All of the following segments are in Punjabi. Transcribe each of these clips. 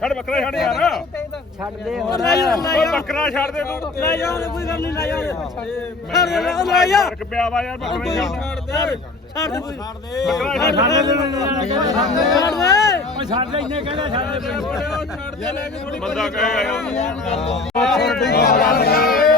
ਛੱਡ ਬੱਕਰਾ ਛੱਡ ਯਾਰ ਛੱਡ ਦੇ ਹੋਰ ਲੈ ਜਾ ਬੱਕਰਾ ਛੱਡ ਦੇ ਤੂੰ ਲੈ ਜਾ ਕੋਈ ਗੱਲ ਨਹੀਂ ਲੈ ਜਾ ਛੱਡ ਦੇ ਲੈ ਜਾ ਇੱਕ ਪਿਆਵਾ ਯਾਰ ਬੱਕਰਾ ਛੱਡ ਦੇ ਛੱਡ ਦੇ ਬੱਕਰਾ ਛੱਡ ਦੇ ਛੱਡ ਦੇ ਛੱਡ ਦੇ ਇੰਨੇ ਕਹਿੰਦੇ ਛੱਡ ਦੇ ਛੱਡ ਦੇ ਲੈ ਕੇ ਥੋੜੀ ਬੰਦਾ ਕਹੇ ਆਇਆ ਛੱਡ ਦੇ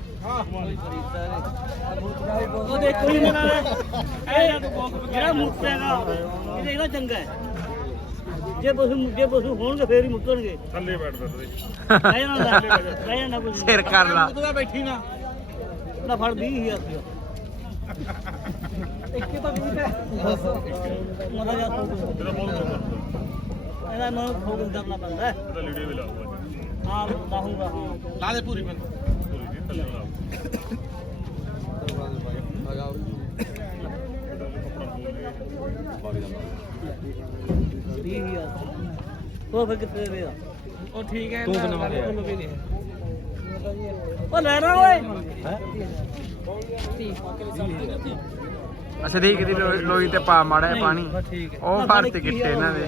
ਉਹ ਦੇਖੋ ਹੀ ਨਾ ਐ ਜਿਹੜਾ ਮੁੱਤੇ ਦਾ ਇਹਦਾ ਚੰਗਾ ਹੈ ਜੇ ਬਸ ਜੇ ਬਸ ਹੋਣਗੇ ਫੇਰ ਹੀ ਮੁੱਤਣਗੇ ਥੱਲੇ ਬੈਠਦਾ ਤੇ ਨਾ ਸਿਰ ਕਰ ਲਾ ਤੂੰ ਤਾਂ ਬੈਠੀ ਨਾ ਨਾ ਫੜਦੀ ਹੀ ਇੱਕੇ ਤਾਂ ਵੀ ਮੈਂ ਮਦਦ ਜਾ ਤੂੰ ਤੇਰਾ ਬਹੁਤ ਕਰਦਾ ਇਹਦਾ ਮੈਂ ਫੋਕਸ ਕਰਨਾ ਪੈਂਦਾ ਇਹਦਾ ਲੀਡੀਓ ਵੀ ਲਾਉਂਗਾ ਹਾਂ ਲਾਉਂਗਾ ਹਾਂ ਲਾ ਦੇ ਪੂਰੀ ਮੈਨੂੰ ਹੋ ਫਿਰ ਕਿੱਥੇ ਦੇ ਦਾ ਉਹ ਠੀਕ ਹੈ ਤੂੰ ਬਣਵਾ ਲੈ ਉਹ ਲੈ ਰਾ ਓਏ ਅੱਛਾ ਦੇਖ ਕਿਤੇ ਲੋਈ ਤੇ ਪਾ ਮਾੜਾ ਪਾਣੀ ਉਹ ਭਰਤ ਕਿੱਤੇ ਇਹਨਾਂ ਦੇ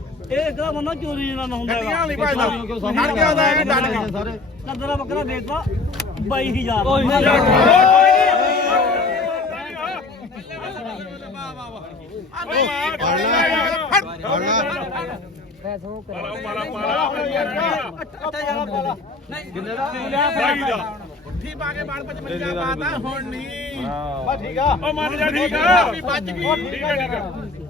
ਇਹ ਇਕਦਮ ਨਾ ਚੋਰੀ ਜਿਹਾ ਨਾ ਹੁੰਦਾ ਹੈਗਾ ਨਹੀਂ ਭਾਈ ਸਾਹਿਬ ਨੜ ਗਿਆ ਦਾ ਇਹ ਡੱਡ ਗਿਆ ਸਾਰੇ ਕੰਦਰਾ ਬੱਕਰਾ ਵੇਚਦਾ 22000 ਕੋਈ ਨਹੀਂ ਵਾਹ ਵਾਹ ਵਾਹ ਆਹ ਪੜਨਾ ਪੜਨਾ ਬੈਠੋ ਕਰੋ ਪਾਲਾ ਪਾਲਾ ਅੱਛਾ ਅੱਛਾ ਜਗਾ ਪਾਲਾ ਨਹੀਂ ਕਿੰਨੇ ਦਾ ਭਾਈ ਦਾ ਉੱਠੀ ਪਾ ਕੇ ਬਾੜ ਪੰਜ ਮਿੰਟ ਦਾ ਬਾਤ ਆ ਹੁਣ ਨਹੀਂ ਬਸ ਠੀਕ ਆ ਉਹ ਮਰ ਜਾ ਠੀਕ ਆ ਵੀ ਬਚ ਗਈ ਠੀਕ ਆ ਠੀਕ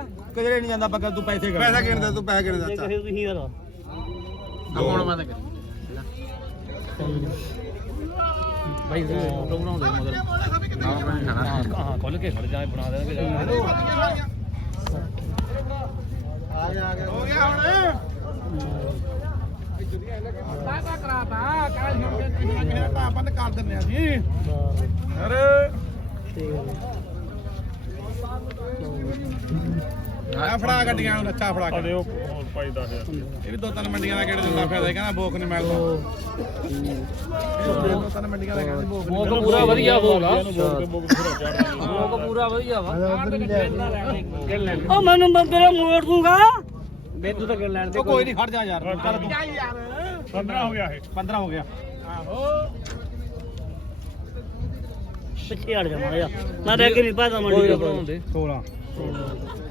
ਕਦਰੇ ਨਹੀਂ ਜਾਂਦਾ ਬੱਕਾ ਤੂੰ ਪੈਸੇ ਕਰ ਪੈਸਾ ਕਿਣਦਾ ਤੂੰ ਪੈਸਾ ਕਿਣਦਾ ਅੱਛਾ ਤੁਸੀਂ ਹੀ ਰੋ ਕੌਣ ਮੈਂ ਤਾਂ ਭਾਈ ਫੋਟੋ ਬਣਾਉਂਦੇ ਮਦਰ ਨਾ ਬਣਾਣਾ ਹਾਂ ਖੋਲ ਕੇ ਫੜ ਜਾਏ ਬਣਾ ਦੇਣਗੇ ਆ ਗਿਆ ਹੋ ਗਿਆ ਹੁਣ ਕਾਲ ਕੇ ਤਾਂ ਬੰਦ ਕਰ ਦਿੰਨੇ ਆ ਜੀ ਹਰ ਆ ਫੜਾ ਗੱਡੀਆਂ ਨੂੰ ਨੱਚਾ ਫੜਾ ਕੇ ਭਾਈ 10000 ਇਹ ਵੀ ਦੋ ਤਿੰਨ ਮੰਡੀਆਂ ਦਾ ਕਿਹੜਾ ਦਿੰਦਾ ਫਾਇਦਾ ਕਹਿੰਦਾ ਬੋਕ ਨਹੀਂ ਮਿਲਦਾ ਇਹ ਦੋ ਤਿੰਨ ਮੰਡੀਆਂ ਦਾ ਕਹਿੰਦਾ ਬੋਕ ਬੋਕ ਪੂਰਾ ਵਧੀਆ ਬੋਕ ਆ ਬੋਕ ਪੂਰਾ ਵਧੀਆ ਵਾ ਆਹ ਤੇ ਕਿੱਥੇ ਲੈ ਲੈ ਉਹ ਮੈਨੂੰ ਬੰਦੇ ਦਾ ਮੋੜ ਦੂਗਾ ਬੇਦੂ ਤਾਂ ਗੱਲ ਲੈਣ ਦੇ ਕੋਈ ਨਹੀਂ ਫੜ ਜਾ ਯਾਰ ਕਰ ਯਾਰ 15 ਹੋ ਗਿਆ ਇਹ 15 ਹੋ ਗਿਆ ਆਹੋ ਪਿੱਛੇ ਹਟ ਜਾ ਮਾਰਿਆ ਮੈਂ ਤਾਂ ਕੇ ਨਹੀਂ ਪਾਦਾ ਮੰਡੀ ਦੇ ਬਣਾਉਂਦੇ 16 16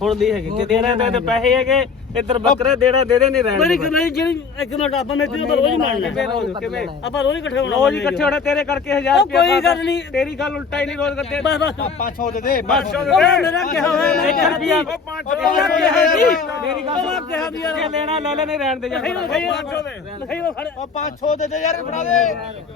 ਹੁਣ ਨਹੀਂ ਹੈਗੇ ਕਿ ਦੇਣਾ ਤੇ ਤੇ ਪੈਸੇ ਹੈਗੇ ਇੱਧਰ ਬੱਕਰੇ ਦੇਣਾ ਦੇਦੇ ਨਹੀਂ ਰਹਿਣ ਮੇਰੀ ਕਮਾਈ ਜਿਹੜੀ ਇੱਕ ਮਿੰਟ ਆਪਾਂ ਨੇ ਤੇ ਰੋਜ਼ ਮੰਨ ਲੈ ਕਿਵੇਂ ਆਪਾਂ ਰੋਜ਼ ਇਕੱਠੇ ਹੋਣਾ ਰੋਜ਼ ਇਕੱਠੇ ਹੋਣਾ ਤੇਰੇ ਕਰਕੇ 1000 ਰੁਪਏ ਕੋਈ ਗੱਲ ਨਹੀਂ ਤੇਰੀ ਗੱਲ ਉਲਟਾ ਹੀ ਨਹੀਂ ਰੋਜ਼ ਕਰਦੇ ਬਸ ਬਸ ਆਪਾਂ ਛੋੜ ਦੇ ਬਸ ਛੋੜ ਦੇ ਮੇਰਾ ਕਿਹਾ ਹੋਇਆ ਮੈਂ ਕਿਹਾ ਜੀ ਮੇਰੀ ਗੱਲ ਉਹ ਕਿਹਾ ਵੀ ਯਾਰ ਲੈਣਾ ਲੈ ਲੈ ਨਹੀਂ ਰਹਿਣ ਦੇ ਯਾਰ ਪਾਂਛੋ ਦੇ ਨਹੀਂ ਉਹ ਪਾਂਛੋ ਦੇ ਦੇ ਯਾਰ ਫੜਾ ਦੇ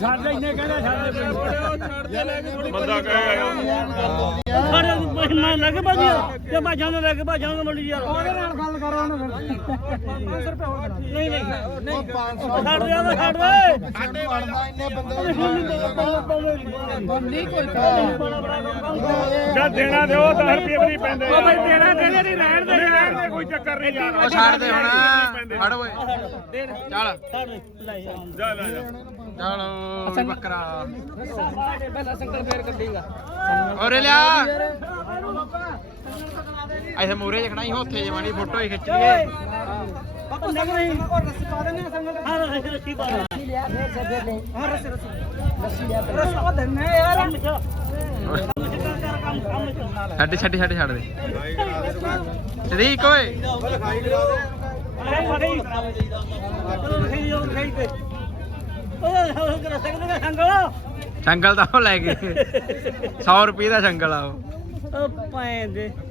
ਛੱਡ ਦੇ ਇੰਨੇ ਕਹਿੰਦੇ ਛੱਡ ਦੇ ਬੰਦਾ ਕਹੇ ਖੜੇ ਮਹਿਮਾ ਲੱਗ ਬਾਜੀਆ ਤੇ ਮੈਂ ਜਾਂਦਾ ਲੱਗ ਬਾਜਾਂ ਦਾ ਮੁੰਡੀ ਯਾਰ ਉਹਦੇ ਨਾਲ ਗੱਲ ਕਰੋ ਉਹਨੂੰ ਫਿਰ 500 ਰੁਪਏ ਹੋਰ ਨਹੀਂ ਨਹੀਂ ਉਹ 500 ਛੱਡ ਦੇ ਛੱਡ ਦੇ ਸਾਡੇ ਇੰਨੇ ਬੰਦੇ ਨਹੀਂ ਕੋਈ ਦੇਣਾ ਦਿਓ 10 ਰੁਪਏ ਵੀ ਪੈਂਦੇ ਉਹ ਮੈਂ ਦੇਣਾ ਦੇਣੇ ਨਹੀਂ ਰਹਿਣ ਦੇ ਰਹਿਣ ਕੋਈ ਚੱਕਰ ਨਹੀਂ ਯਾਰ ਉਹ ਛੱਡ ਦੇ ਹੁਣ ਫੜ ਓਏ ਚੱਲ ਲੈ ਚੱਲ ਬੱਕਰਾ ਪਹਿਲਾ ਸੰਕਲ ਫੇਰ ਕੱਢੀਗਾ ਔਰੇ ਲਿਆ ਐਸੇ ਮੂਰੇ ਦੇਖਣਾ ਹੀ ਹੋਥੇ ਜਵਾਨੀ ਫੋਟੋ ਹੀ ਖਿੱਚ ਲਈਏ ਬੱਪੂ ਸੰਗ ਨਹੀਂ ਰੱਸੀ ਪਾ ਦੇਣੇ ਸੰਗ ਹਾਂ ਰੱਸੀ ਪਾ ਦੇ ਹਾਂ ਰੱਸੀ ਰੱਸੀ ਰੱਸੀ ਲਿਆ ਪਰ ਰੱਸੀ ਪਾ ਦੇਣੇ ਯਾਰ ਛੱਡ ਛੱਡ ਛੱਡ ਛੱਡ ਦੇ ਤੇਰੀ ਕੋਏ ਖਾਈ ਲਾ ਦੇ ਖਾਈ ਲਾ ਸੰਗਲ ਦਾ ਲੈ ਕੇ 100 ਰੁਪਏ ਦਾ ਸੰਗਲ ਆ ਉਹ ਪਾਏ ਦੇ